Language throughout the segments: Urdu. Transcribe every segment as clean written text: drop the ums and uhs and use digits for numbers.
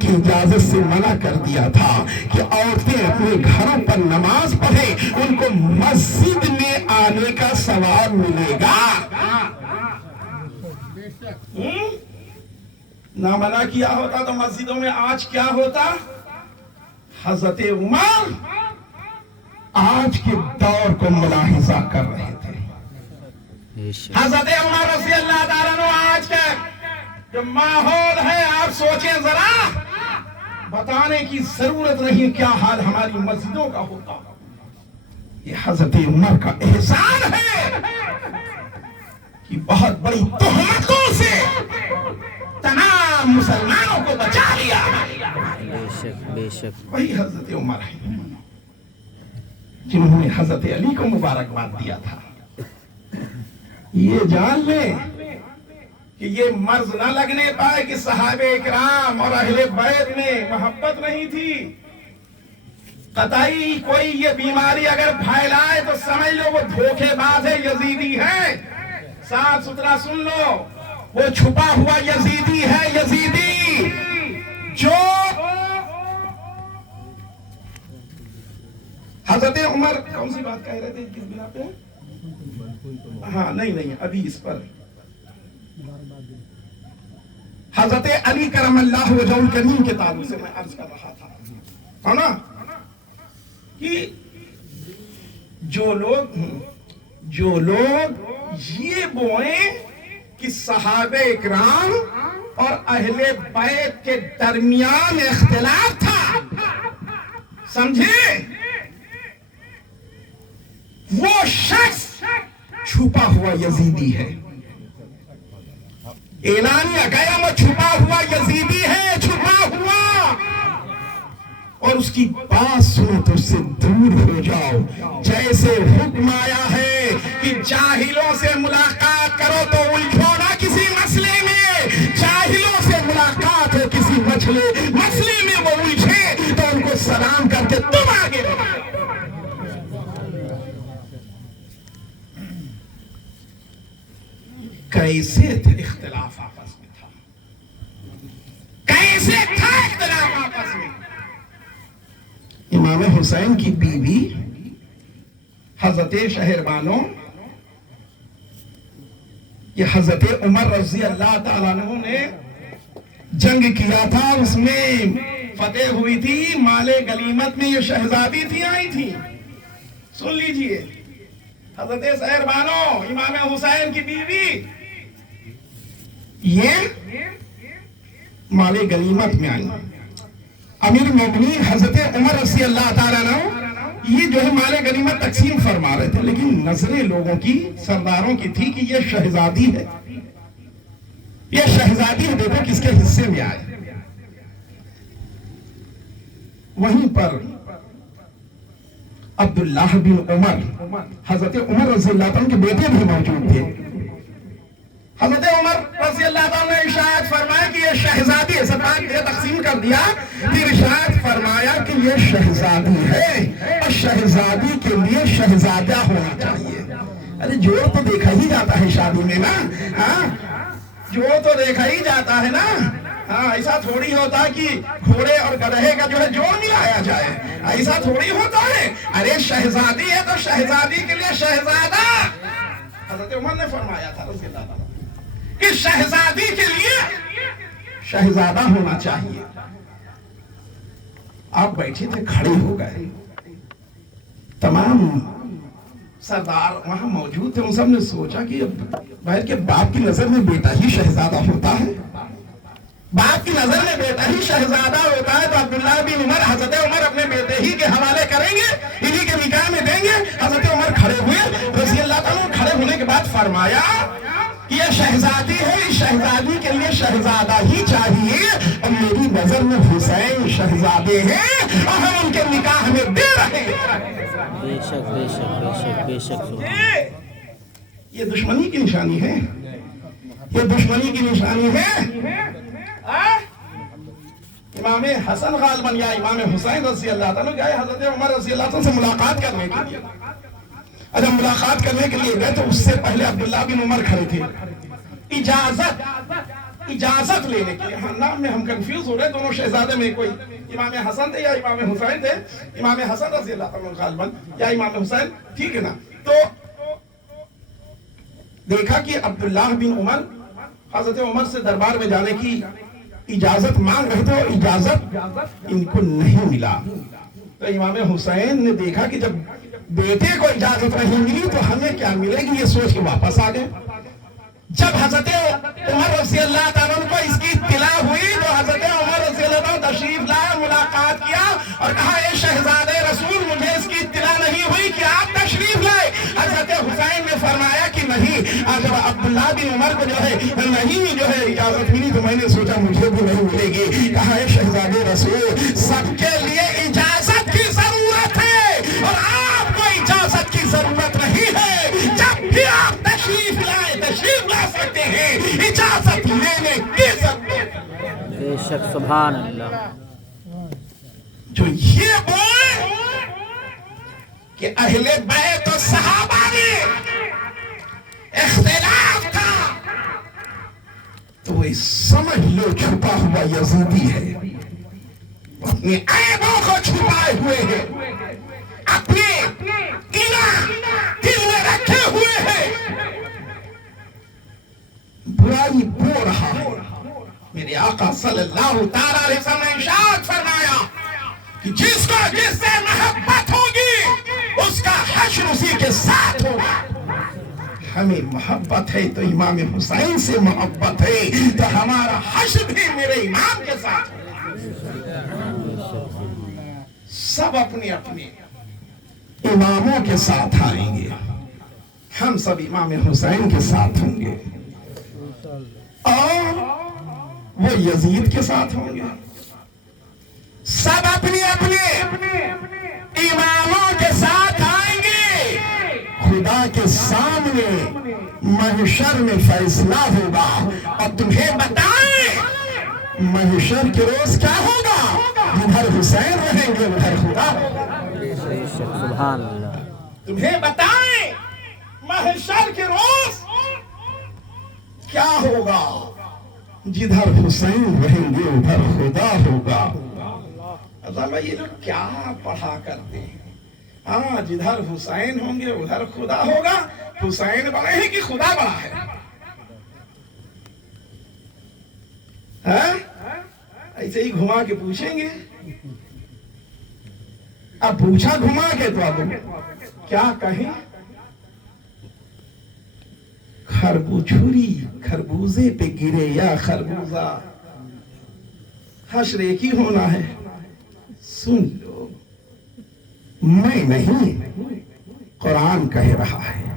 کی اجازت سے منع کر دیا تھا کہ عورتیں اپنے گھروں پر نماز پڑھیں، ان کو مسجد میں آنے کا ثواب ملے گا۔ نہ منع کیا ہوتا تو مسجدوں میں آج کیا ہوتا؟ حضرت عمر آج کے دور کو ملاحظہ کر رہے تھے۔ حضرت عمر رضی اللہ تعالیٰ عنہ آج کا جو ماحول ہے آپ سوچیں ذرا، بتانے کی ضرورت نہیں کیا حال ہماری مسجدوں کا ہوتا۔ یہ حضرت عمر کا احسان ہے کہ بہت بڑی تہمتوں سے تمام مسلمانوں کو بچا لیا۔ بے شک بے شک۔ وہی حضرت عمر ہے جنہوں نے حضرت علی کو مبارکباد دیا تھا۔ یہ جان لیں کہ یہ مرض نہ لگنے پائے کہ صحابہ اکرام اور اہل بیت میں محبت نہیں تھی۔ قطعی کوئی یہ بیماری اگر پھیلائے تو سمجھ لو وہ دھوکے باز ہے، یزیدی ہے۔ صاف ستھرا سن لو، وہ چھپا ہوا یزیدی ہے، یزیدی جو حضرت عمر کون سی بات کہہ رہے تھے کس بنا پہ؟ ہاں نہیں ابھی اس پر حضرت علی کرم اللہ وجہ الکریم کے تعلق سے میں عرض کر رہا تھا نا کہ جو لوگ یہ بوئیں کہ صحابہ اکرام اور اہل بیت کے درمیان اختلاف تھا، سمجھے؟ وہ شخص چھپا ہوا یزیدی ہے۔ اعلانیہ گیا وہ چھپا ہوا یزیدی ہے، چھپا ہوا، اور اس کی بات سنو تو اس سے دور ہو جاؤ۔ جیسے حکم آیا ہے کہ جاہلوں سے ملاقات کرو تو الجھو نہ کسی مسئلے میں، جاہلوں سے ملاقات ہو کسی مسئلے میں وہ الجھے تو ان کو سلام کرتے تم آگے بڑھو۔ کیسے تھا اختلاف آپس میں تھا، کیسے تھا اختلاف آپس میں؟ امام حسین کی بیوی حضرت شہربانو، یہ حضرت عمر رضی اللہ تعالیٰ عنہ نے جنگ کیا تھا، اس میں فتح ہوئی تھی، مال غنیمت میں یہ شہزادی تھی آئی تھی۔ سن لیجئے، حضرت شہربانو امام حسین کی بیوی یہ مال غنیمت میں آئی۔ امیر المومنین حضرت عمر رضی اللہ تعالیٰ عنہ یہ جو ہے مال غنیمت تقسیم فرما رہے تھے، لیکن نظریں لوگوں کی، سرداروں کی تھی کہ یہ شہزادی ہے، یہ شہزادی ہے، دیکھو کس کے حصے میں آئے۔ وہیں پر عبداللہ بن عمر، حضرت عمر رضی اللہ عنہ کے بیٹے بھی موجود تھے۔ حضرت عمر رضی اللہ عنہ نے ارشاد فرمایا کہ یہ شہزادی ہے، سب بات یہ تقسیم کر دیا، پھر ارشاد فرمایا کہ یہ شہزادی ہے اور شہزادی کے لیے شہزادہ ہونا چاہیے۔ ارے جوڑ تو دیکھا ہی جاتا ہے شادی میں نا، ہاں جوڑ تو دیکھا ہی جاتا ہے نا، ہاں ایسا تھوڑی ہوتا کہ گھوڑے اور گدھے کا جو ہے جوڑ ملایا جائے، ایسا تھوڑی ہوتا ہے۔ ارے شہزادی ہے تو شہزادی کے لیے شہزادہ، حضرت عمر نے فرمایا تھا رضی اللہ عنہ کہ شہزادی کے لیے شہزادہ ہونا چاہیے۔ آپ بیٹھے تھے، کھڑے ہو گئے، تمام سردار وہاں موجود تھے، ان سب نے سوچا کہ بھائی کہ باپ کی نظر میں بیٹا ہی شہزادہ ہوتا ہے، باپ کی نظر میں بیٹا ہی شہزادہ ہوتا ہے، تو عبداللہ بن عمر حضرت عمر اپنے بیٹے ہی کے حوالے کریں گے، انہی کے نکاح میں دیں گے۔ حضرت عمر کھڑے ہوئے رضی اللہ عنہ، کھڑے ہونے کے بعد فرمایا یہ شہزادی ہے، اس شہزادی کے لیے شہزادہ ہی چاہیے، اور میری نظر میں حسین شہزادے ہیں اور ہم ان کے نکاح میں دے رہے ہیں۔ بے شک بے شک بے شک بے شک۔ یہ دشمنی کی نشانی ہے، یہ دشمنی کی نشانی ہے۔ امام حسن غالباً یا امام حسین رضی اللہ تعالیٰ گئے حضرت عمر رضی اللہ عنہ سے ملاقات کرنے کے لیے۔ جب ملاقات کرنے کے لیے گئے تو اس سے پہلے عبداللہ بن عمر کھڑے تھے۔ اجازت لینے کے لیے. ہاں نام میں ہم کنفیوز ہو رہے ہیں, دونوں شہزادے میں کوئی امام حسن تھے یا امام حسین تھے, امام حسن رضی اللہ عنہ غالباً یا امام حسین, ٹھیک ہے نا. تو دیکھا کہ عبداللہ بن عمر حضرت عمر سے دربار میں جانے کی اجازت مانگ رہے تھے, اور اجازت ان کو نہیں ملا. تو امام حسین نے دیکھا کہ جب بیٹے کو اجازت نہیں ملی تو ہمیں کیا ملے گی, یہ سوچ کے واپس آ گئے. جب حضرت عمر رضی اللہ تعالیٰ کو اس کی اطلاع ہوئی تو حضرت عمر رضی اللہ تعالیٰ تشریف لائے, ملاقات کیا اور کہا اے شہزادے رسول, مجھے اس کی اطلاع نہیں ہوئی کہ آپ تشریف لائے. حضرت حسین نے فرمایا کہ نہیں, جب عبداللہ بن عمر کو جو ہے نہیں اجازت ملی تو میں نے سوچا مجھے بھی نہیں ملے گی. کہا اے شہزادے رسول, سب کے لیے اجازت کی ضرورت ہے اور آپ کو اجازت کی ضرورت نہیں ہے. جب بھی آپ تشریف لائے تشریف لا سکتے ہیں, اجازت لینے کی ضرورت. بے شک سبحان اللہ. جو یہ بولے کہ اہل بیت و صحابہ میں اختلاف تھا, تو وہ سمجھ لو چھپا ہوا یزیدی ہے, اپنے عیبوں کو چھپائے ہوئے ہیں, اپنے دل میں رکھے ہوئے ہیں, برائی بو رہا ہے. میرے آقا صلی اللہ تعالیٰ علیہ وسلم نے ارشاد فرمایا کہ جس کو جس سے محبت ہوگی اس کا حشر اسی کے ساتھ ہوگا. ہمیں محبت ہے تو امام حسین سے محبت ہے, تو ہمارا حشر بھی میرے امام کے ساتھ ہوگا. سب اپنے اپنے اماموں کے ساتھ آئیں گے, ہم سب امام حسین کے ساتھ ہوں گے, اور وہ یزید کے ساتھ ہوں گے. سب اپنے اپنے اماموں کے ساتھ آئیں گے. خدا کے سامنے محشر میں فیصلہ ہوگا, اور تمہیں بتائیں محشر کے روز کیا ہوگا, جدھر حسین رہیں گے ادھر خدا ہوگا. سبحان اللہ. تمہیں بتائیں محشر کے روز کیا ہوگا, جدھر حسین رہیں گے ادھر خدا ہوگا. اللہ یہ لوگ کیا پڑھا کرتے ہیں, ہاں جدھر حسین ہوں گے ادھر خدا ہوگا. حسین بڑے ہیں کہ خدا بڑا ہے؟ ایسے ہی گھما کے پوچھیں گے. اب پوچھا گھما کے تو اب کیا کہیں, خربوزے پہ گرے یا خربوزہ, حشر ایک ہی ہونا ہے. سن لو, میں نہیں, قرآن کہہ رہا ہے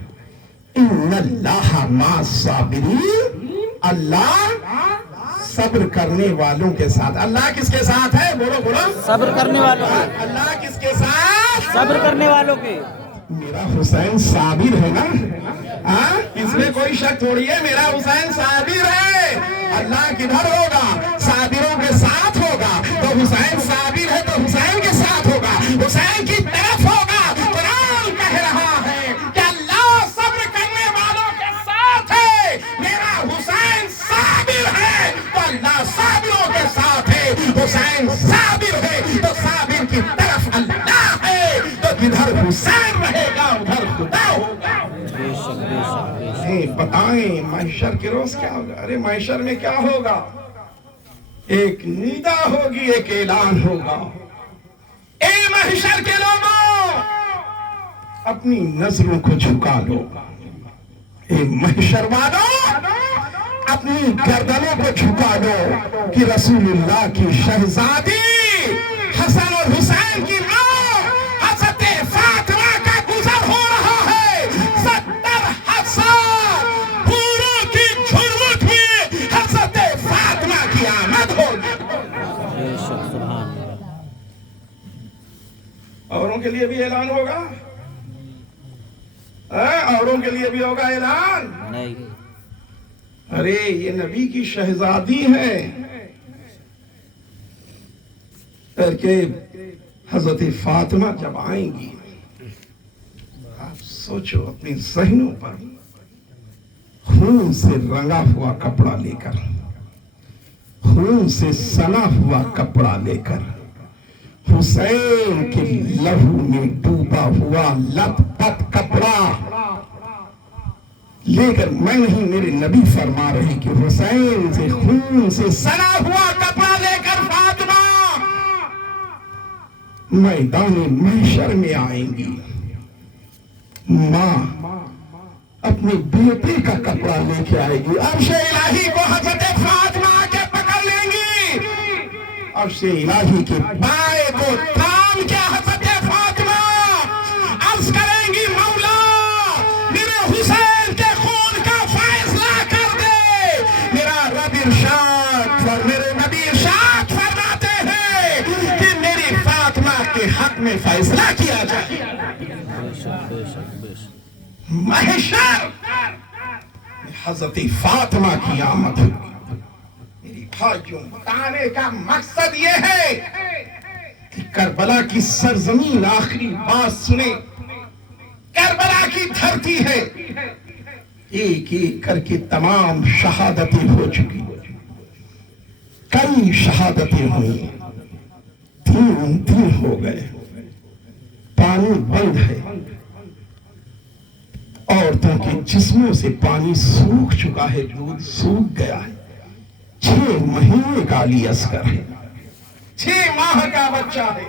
ان اللہ مع الصابرین, اللہ صبر کرنے والوں کے ساتھ. اللہ کس کے ساتھ ہے, بولو بولو, صبر کرنے والوں کے. اللہ کس کے ساتھ, صبر کرنے والوں کے. میرا حسین صابر ہے نا, اس میں کوئی شک تھوڑی ہے, میرا حسین صابر ہے. اللہ کدھر ہوگا, صابروں کے ساتھ ہوگا. تو حسین صابر ہے تو حسین کے ساتھ ہوگا, حسین کی طرف ہوگا. قرآن کہہ رہا ہے کہ اللہ صبر کرنے والوں کے ساتھ ہے. میرا حسین صابر ہے تو اللہ صابروں کے ساتھ ہے. حسین صابر ہے تو صابر کی طرف اللہ ہے. تو جدھر حسین رہے گا ادھر خدا ہوگا. بتائیں محشر کے روز کیا ہوگا؟ ارے محشر میں کیا ہوگا, ایک ندا ہوگی, ایک اعلان ہوگا. اے محشر کے لوگوں, اپنی نظروں کو جھکا لو. اے محشر والوں, اپنی گردنوں کو جھکا لو کہ رسول اللہ کی شہزادی حسن اور حسین کی ماں حضرت فاطمہ کا گزر ہو رہا ہے. 70 سال پوروں کی جھرمٹ میں حضرت فاطمہ کی آمد ہوگی. اوروں کے لیے بھی اعلان ہوگا, اوروں کے لیے بھی ہوگا اعلان نہیں. ارے یہ نبی کی شہزادی ہے, کہ حضرت فاطمہ جب آئیں گی, آپ سوچو اپنے ذہنوں پر خون سے رنگا ہوا کپڑا لے کر خون سے سنا ہوا کپڑا لے کر حسین کے لہو میں ڈوبا ہوا لت پت کپڑا لے کر، میں نہیں، میرے نبی فرما رہے کہ حسین سے خون سے سنا ہوا کپڑا لے کر فاطمہ میدان محشر میں آئیں گی. ماں اپنے بیٹے کا کپڑا لے کے آئے گی، عرش الہی کو حضرت فاطمہ کے پکڑ لیں گی، عرش الہی کے پائے کو تھام کے حضرت فاطمہ عرض کریں گی مولا میرے حسین کے خون کا فیصلہ کر دے. میرا رب ارشاد اور میرے نبی ارشاد فرماتے ہیں کہ میری فاطمہ کے حق میں فیصلہ کیا جائے. محشر حضرت فاطمہ کی آمد ہوگی. میری بھائیوں، بتانے کا مقصد یہ ہے کہ کربلا کی سرزمین آخری بات سنیں. کربلا کی دھرتی ہے، ایک ایک کر کے تمام شہادتیں ہو چکی، کئی شہادتیں ہوئی، تین ہو گئے، پانی بند ہے، عورتوں کے جسموں سے پانی سوکھ چکا ہے، دودھ سوکھ گیا ہے. 6 مہینے کا علی اصغر ہے، 6 ماہ کا بچہ ہے.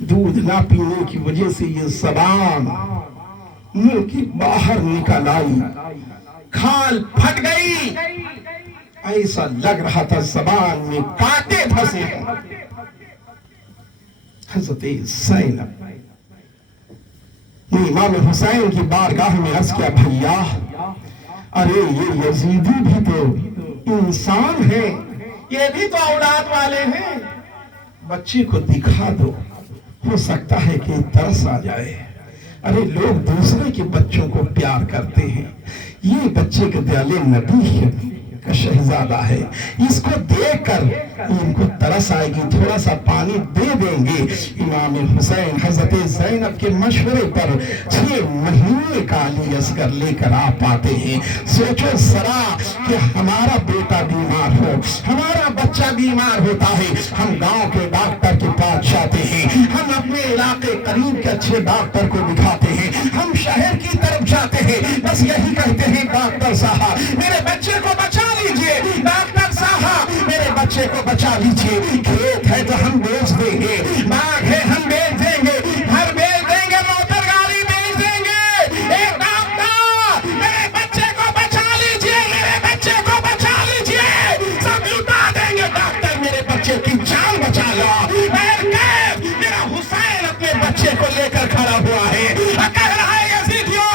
دودھ نہ پینے کی وجہ سے یہ زبان منہ کی باہر نکل آئی، کھال پھٹ گئی، ایسا لگ رہا تھا زبان میں کانٹے پھنسے ہیں. حضرت زینب امام حسین کی بارگاہ میں عرض کیا، بھیا ارے یہ یزیدی بھی تو انسان ہے، یہ بھی تو اولاد والے ہیں، بچے کو دکھا دو، ہو سکتا ہے کہ ترس آ جائے. ارے لوگ دوسرے کے بچوں کو پیار کرتے ہیں، یہ بچے کے دل نبی کا شہزادہ ہے، اس کو دیکھ کر ان کو ترس آئے گی، تھوڑا سا پانی دے دیں گے. امام حسین حضرت زینب کے مشورے پر 6 مہینے کا علی اصغر لے کر آپ آتے ہیں. سوچو ذرا کہ ہمارا بیٹا بیمار ہو، ہمارا بچہ بیمار ہوتا ہے، ہم گاؤں کے ڈاکٹر کے پاس جاتے ہیں، ہم اپنے علاقے قریب کے اچھے ڈاکٹر کو دکھاتے ہیں، ہم شہر کی طرف جاتے ہیں، بس یہی کہتے ہیں ڈاکٹر صاحب میرے بچے کو بچا لیجئے، ڈاکٹر صاحب میرے بچے کو بچا لیجئے. کھیت ہے تو ہم بیچ دیں گے، باغ ہے ہم بیچ دیں گے، گھر بیچ دیں گے، موٹر گاڑی بیچ دیں گے. اے ڈاکٹر میرے بچے کو بچا لیجئے، میرے بچے کو بچا لیجئے. سب لٹا دیں گے، ڈاکٹر میرے بچے کی جان بچا لو. میرا حسین اپنے بچے کو لے کر کھڑا ہوا ہے، کہہ رہا ہے یزیدیوں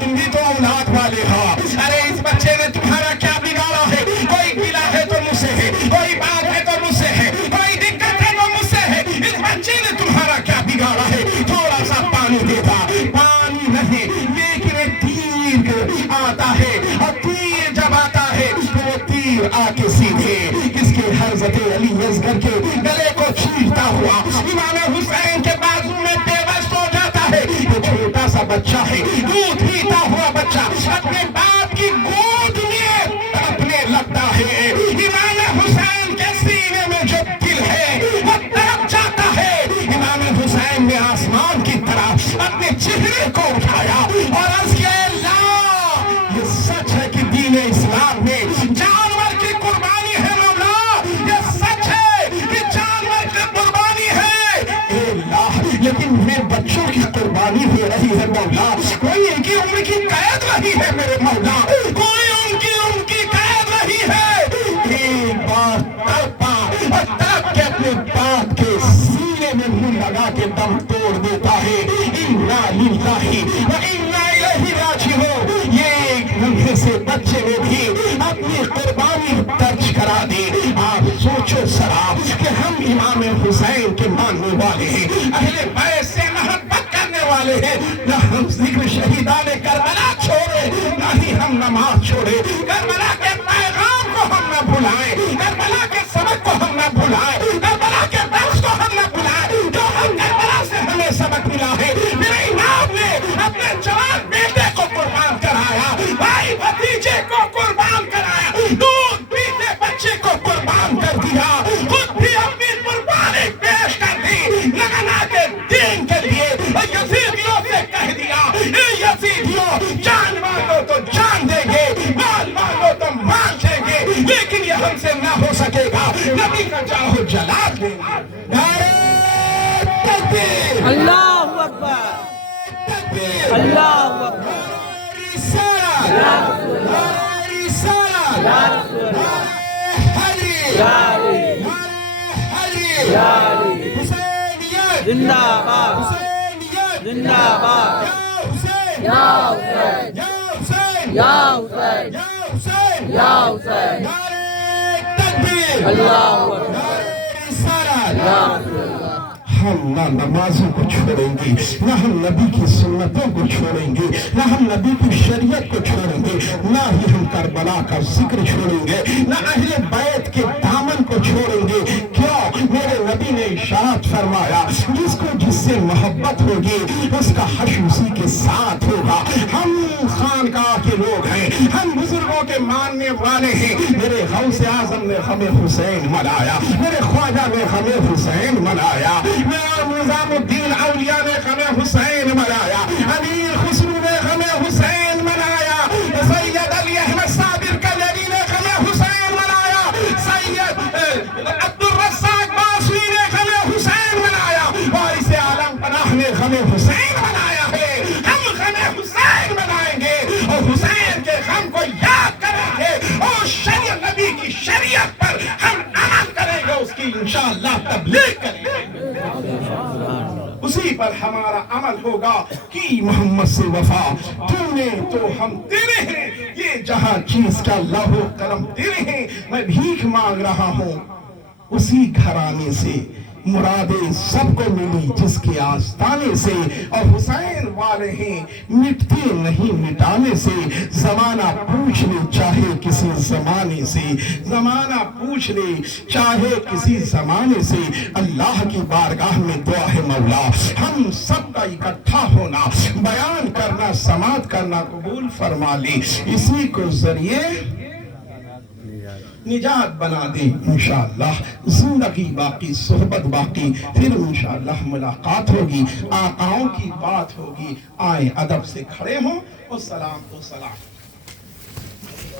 تم بھی تو اولاد والے ہو، ارے اس بچے نے تمہارا کیا بگاڑا ہے؟ کوئی گلا ہے تو مجھ سے ہے، کوئی بات ہے تو مجھ سے ہے، کوئی دقت ہے تو مجھ سے ہے. اس بچے نے تمہارا کیا بگاڑا ہے؟ تھوڑا سا پانی دیتا، پانی نہیں لیکن ایک تیر آتا ہے، اور تیر جب آتا ہے تو وہ تیر آ کے سیدھے اس کے حضرت علی اصغر کے گلے کو چھیلتا ہوا امام حسین کے بازو میں پیوست ہو جاتا ہے. یہ چھوٹا سا بچہ ہے، دودھ پیتا ہوا بچہ اپنے باپ کی گود میں تڑپنے لگتا ہے. امام حسین کے سینے میں جو دل ہے وہ تڑپ جاتا ہے. امام حسین نے آسمان کی طرف اپنے چہرے کو اٹھایا اور عرض کیا، اللہ یہ سچ ہے کہ دین اسلام میں جانور کی قربانی ہے مولا، یہ سچ ہے کہ جانور کی قربانی ہے. اے اللہ لیکن میرے بچوں کی قربانی ہو رہی ہے مولا، کوئی ان کی عمر کی قید رہی ہے میرے مولا، کوئی ان کی قید رہی ہے. ایک بار تڑپا اور تڑپ کے اپنے باپ کے سینے میں منہ لگا کے دم توڑ دیتا ہے. انا للہ و انا الیہ راجعون. یہ ایک لمحے سے بچے نے بھی اپنی قربانی درج کرا دی. آپ سوچو ذرا کہ ہم امام حسین کے ماننے والے ہیں، اہل بیت سے محبت کرنے والے ہیں، نہ ہم ذکر شہیدان کربلا چھوڑے، نہ ہی ہم نماز چھوڑے. کربلا کے پیغام کو ہم نہ بھلائیں، کربلا کے سبق کو ہم نہ بھلائیں، کربلا کے درس کو ہم نہ بھلائیں جو ہم کربلا سے ہمیں سبق ملا ہے. میرے امام نے اپنے جوان بیٹے کو قربان کرایا، بھائی بھتیجے کو قربان کرایا، دودھ پی دے گا، نبی کا چاہو جلا دیں گے۔ نعرہ تکبیر، اللہ اکبر، تکبیر، اللہ اکبر، رسالت، یا رسول اللہ، رسالت، یا رسول اللہ، حیدری، یا علی، حیدری، یا علی، حسینیت، زندہ باد، حسینیت، زندہ باد، یا حسین، یا حسین، یا حسین، یا حسین، یا حسین، یا حسین، نعرہ تکبیر، اللہ اکبر، نعرہ رسالت۔ یا رسول اللہ۔ ہم نہ نمازوں کو چھوڑیں گے، نہ ہم نبی کی سنتوں کو چھوڑیں گے، نہ ہم نبی کی شریعت کو چھوڑیں گے، نہ ہی ہم کربلا کا ذکر چھوڑیں گے، نہ اہل بیت کے دامن کو چھوڑیں گے۔ کیوں؟ میرے نبی نے ارشاد فرمایا جس کو جس سے محبت ہوگی اس کا حشر اسی کے ساتھ ہوگا۔ ہم خانقاہ کے لوگ ہیں، ہم بزرگوں کے ماننے والے ہیں۔ میرے غوث اعظم نے ہمیں حسین منایا، میرے خواجہ نے ہمیں حسین منایا، میرا نظام الدین اولیاء نے ہمیں حسین منایا، امیر خسرو نے ہمیں حسین منایا، سید علی احمد صابر کلری نے ہمیں حسین منایا، سید عبد الرزاق باسری نے ہمیں حسین منایا، وارث عالم پناہ نے ہمیں حسین منایا ہے۔ ہم ہمیں حسین منائیں گے اور حسین کے غم کو یاد کریں گے اور شریعت نبی کی شریعت پر ہم عمل کریں گے، اس کی انشاءاللہ تبلیغ کریں گے، اسی پر ہمارا عمل ہوگا۔ کی محمد سے وفا تم نے تو ہم تیرے ہیں، یہ جہاں چیز کا لوح و قلم تیرے ہیں، میں بھیک مانگ رہا ہوں اسی گھرانے سے، مرادیں سب کو ملی جس کے آستانے سے، اور حسین والے ہیں مٹتے نہیں مٹانے سے۔ زمانہ پوچھ لے چاہے کسی زمانے سے، زمانہ پوچھ لے چاہے کسی زمانے سے، اللہ کی بارگاہ میں دعا ہے مولا ہم سب کا اکٹھا ہونا، بیان کرنا، سماعت کرنا قبول فرما لے، اسی کو ذریعے نجات بنا دے انشاءاللہ۔ زندگی باقی، صحبت باقی، پھر انشاءاللہ ملاقات ہوگی، آقاؤں کی بات ہوگی۔ آئیں ادب سے کھڑے ہوں اور سلام کو سلام۔